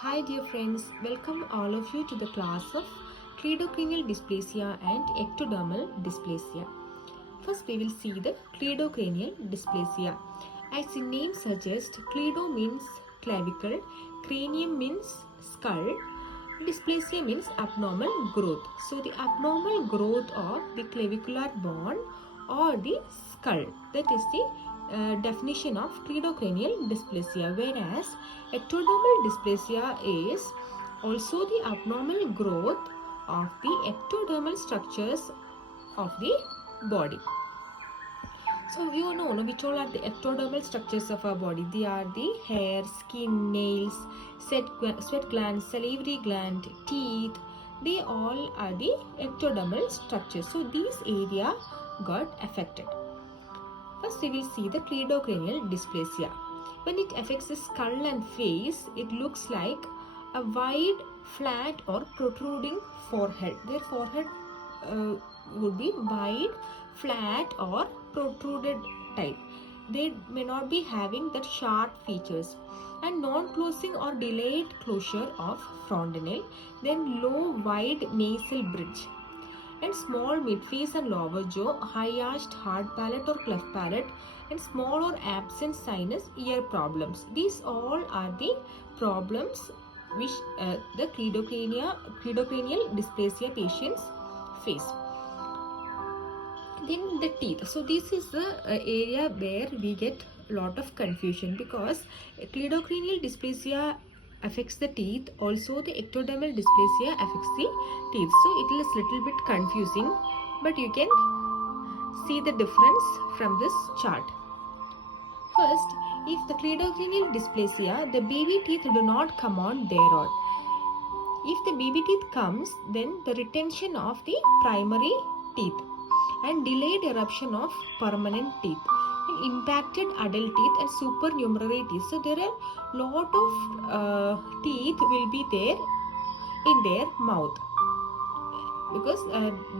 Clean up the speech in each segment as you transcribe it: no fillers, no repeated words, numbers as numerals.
Hi dear friends, welcome all of you to the class of Cleidocranial dysplasia and ectodermal dysplasia. First we will see the Cleidocranial dysplasia. As the name suggests, Cleido means clavicle, cranium means skull, dysplasia means abnormal growth. So the abnormal growth of the clavicular bone or the skull, that is the definition of cleidocranial dysplasia, whereas ectodermal dysplasia is also the abnormal growth of the ectodermal structures of the body. So you know which all are the ectodermal structures of our body. They are the hair, skin, nails, sweat gland, salivary gland, teeth. They all are the ectodermal structures. So these area got affected. First we will see the cleidocranial dysplasia. When it affects the skull and face, it looks like a wide, flat or protruding forehead. Their forehead would be wide, flat or protruded type. They may not be having that sharp features, and non-closing or delayed closure of frontal, then low, wide nasal bridge, and small midface and lower jaw, high arched hard palate or cleft palate, and small or absent sinus ear problems. These all are the problems which the cleidocranial dysplasia patients face. Then the teeth. So this is the area where we get a lot of confusion, because cleidocranial dysplasia affects the teeth, also the ectodermal dysplasia affects the teeth. So it is little bit confusing, but you can see the difference from this chart. First, if the cleidocranial dysplasia, the baby teeth do not come on thereon. If the baby teeth comes, then the retention of the primary teeth and delayed eruption of permanent teeth, and impacted adult teeth and supernumerary teeth. So there are lot of teeth will be there in their mouth, because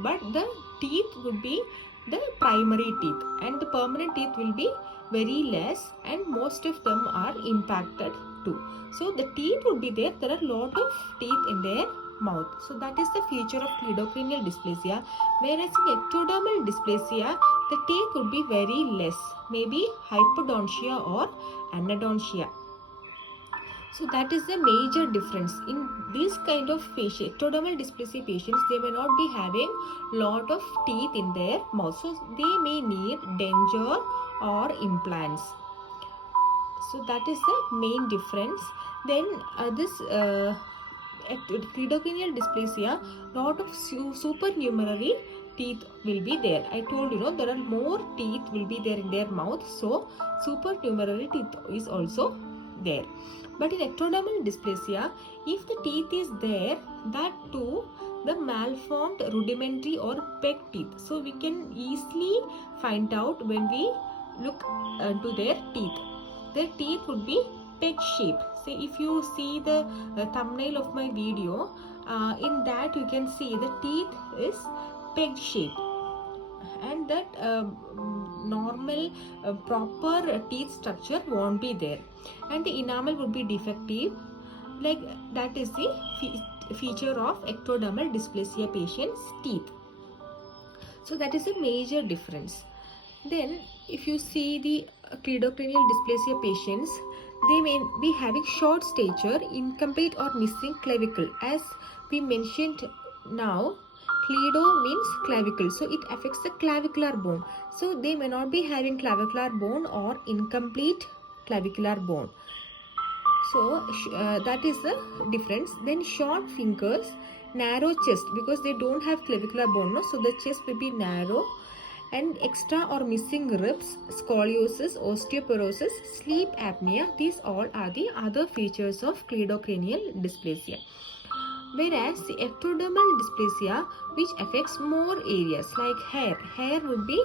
but the teeth would be the primary teeth and the permanent teeth will be very less, and most of them are impacted too. So the teeth would be there. There are lot of teeth in their mouth. So that is the feature of cleidocranial dysplasia. Whereas in ectodermal dysplasia, the teeth would be very less, maybe hypodontia or anodontia. So that is the major difference. In this kind of patient, ectodermal dysplasia patients, they may not be having lot of teeth in their mouth. So they may need denture or implants. So that is the main difference. Then this cleidocranial dysplasia, lot of supernumerary teeth will be there. I told you, there are more teeth will be there in their mouth. So supernumerary teeth is also there. But in ectodermal dysplasia, if the teeth is there, that too the malformed rudimentary or peg teeth. So we can easily find out when we look to their teeth. Their teeth would be peg shape. Say if you see the thumbnail of my video, in that you can see the teeth is peg shape, and that normal proper teeth structure won't be there, and the enamel would be defective. Like that is the feature of ectodermal dysplasia patients' teeth. So that is a major difference. Then if you see the cleidocranial dysplasia patients, they may be having short stature, incomplete or missing clavicle. As we mentioned now, cleido means clavicle, so it affects the clavicular bone. So they may not be having clavicular bone or incomplete clavicular bone. So that is the difference. Then short fingers, narrow chest, because they don't have clavicular bone, no? So the chest will be narrow, and extra or missing ribs, scoliosis, osteoporosis, sleep apnea. These all are the other features of cleidocranial dysplasia. Whereas the ectodermal dysplasia, which affects more areas like hair. Hair would be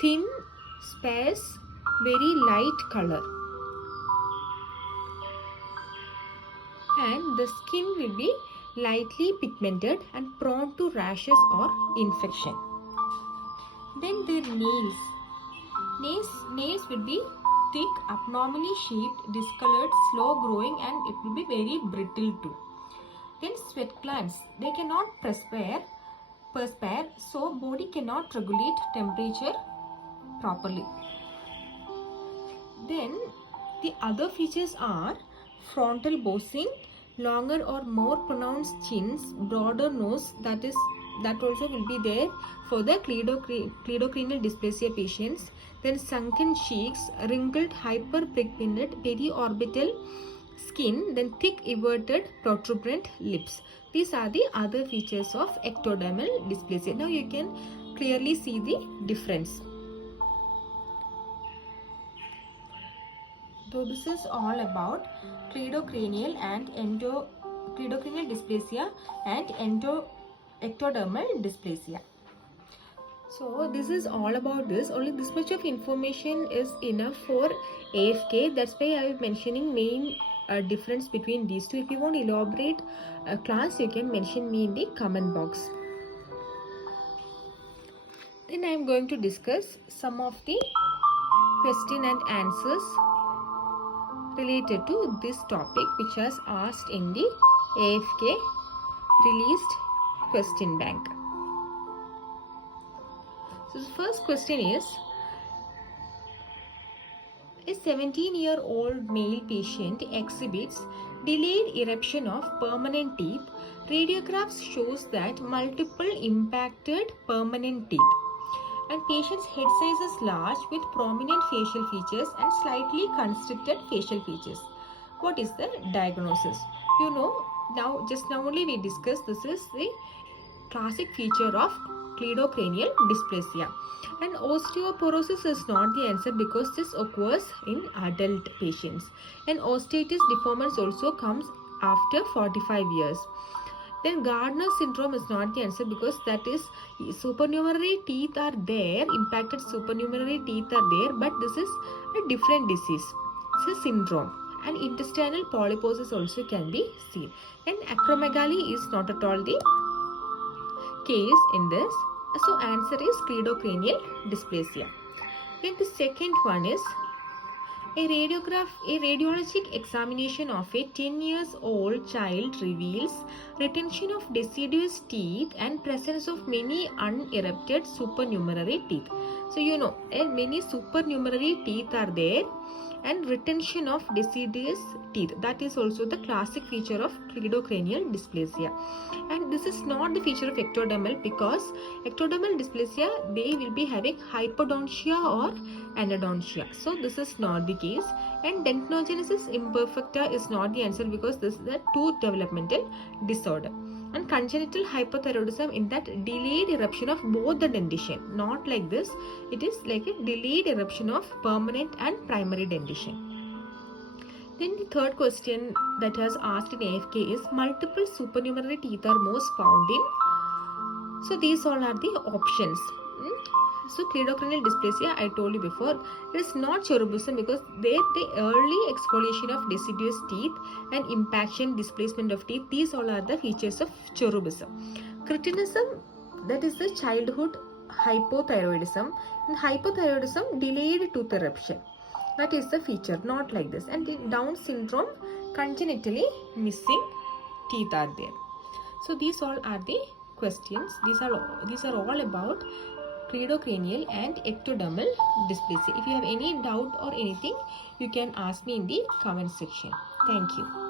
thin, sparse, very light color. And the skin will be lightly pigmented and prone to rashes or infection. Then their nails will be thick, abnormally shaped, discolored, slow growing, and it will be very brittle too. Then sweat glands, they cannot perspire, so body cannot regulate temperature properly. Then the other features are frontal bossing, longer or more pronounced chins, broader nose, that also will be there for the cleidocranial dysplasia patients. Then sunken cheeks, wrinkled hyperpigmented periorbital skin, then thick everted protuberant lips. These are the other features of ectodermal dysplasia. Now you can clearly see the difference. So this is all about cleidocranial dysplasia and ectodermal dysplasia. So this is all about this. Only this much of information is enough for AFK. That's why I am mentioning main difference between these two. If you want to elaborate a class, you can mention me in the comment box. Then I am going to discuss some of the question and answers related to this topic which was asked in the AFK released question bank. So the first question is, a 17-year-old male patient exhibits delayed eruption of permanent teeth. Radiographs shows that multiple impacted permanent teeth. And patient's head size is large with prominent facial features and slightly constricted facial features. What is the diagnosis? You know, just now only we discussed this is the classic feature of cleidocranial dysplasia. And osteoporosis is not the answer because this occurs in adult patients. And osteitis deformans also comes after 45 years. Then Gardner syndrome is not the answer because that is supernumerary teeth are there, impacted supernumerary teeth are there, but this is a different disease. It's a syndrome. And intestinal polyposis also can be seen. And acromegaly is not at all the case in this. So answer is cleidocranial dysplasia. Then the second one is a radiologic examination of a 10 years old child reveals retention of deciduous teeth and presence of many unerupted supernumerary teeth. So you know, many supernumerary teeth are there and retention of deciduous teeth. That is also the classic feature of cleidocranial dysplasia. And this is not the feature of ectodermal because ectodermal dysplasia, they will be having hypodontia or anodontia. So this is not the case. And dentinogenesis imperfecta is not the answer because this is a tooth developmental disorder. And congenital hypothyroidism in that delayed eruption of both the dentition. Not like this. It is like a delayed eruption of permanent and primary dentition. Then the third question that was asked in AFK is multiple supernumerary teeth are most found in. So these all are the options. So cleidocranial dysplasia, I told you before, it is not cherubism because there the early exfoliation of deciduous teeth and impaction, displacement of teeth, these all are the features of cherubism. Cretinism, that is the childhood hypothyroidism. In hypothyroidism, delayed tooth eruption. That is the feature, not like this. And in Down syndrome, congenitally missing teeth are there. So these all are the questions. These are all about cleidocranial and ectodermal dysplasia. If you have any doubt or anything, you can ask me in the comment section. Thank you.